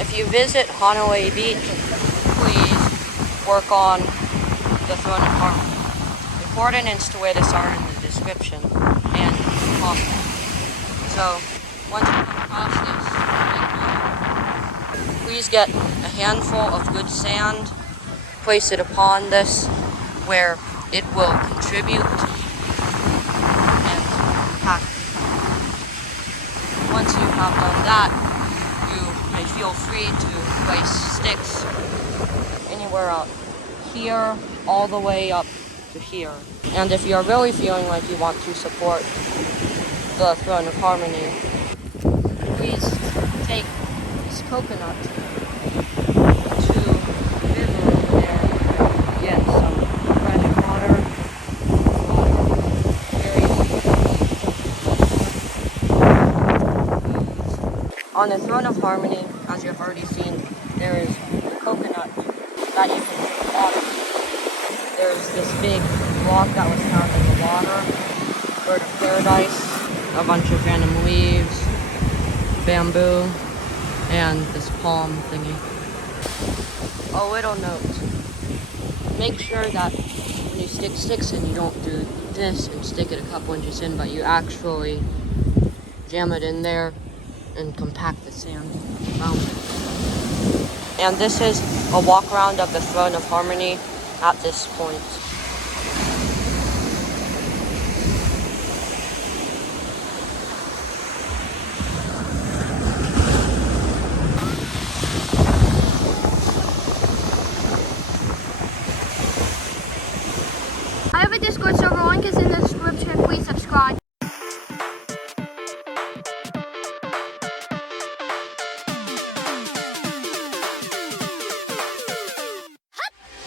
If you visit Hanalei Beach, please work on the throne of harmony. The coordinates to where this are in the description and comment. So, once you come across this, please get a handful of good sand, place it upon this where it will contribute and pack. Once you have done that, you may feel free to place sticks anywhere out here all the way up to here. And if you're really feeling like you want to support the throne of harmony, please take this coconut to the river over there and get some fresh water. On the throne of harmony, as you've already seen, there is the coconut that you can drink water. There's this big block that was found in the water, bird of paradise, a bunch of random leaves, bamboo, and this palm thingy. A little note: make sure that when you stick sticks in, you don't do this and stick it a couple inches in, but you actually jam it in there and compact the sand around it. And this is a walk around of the throne of harmony at this point. I have a Discord server, link is in the description. Please subscribe.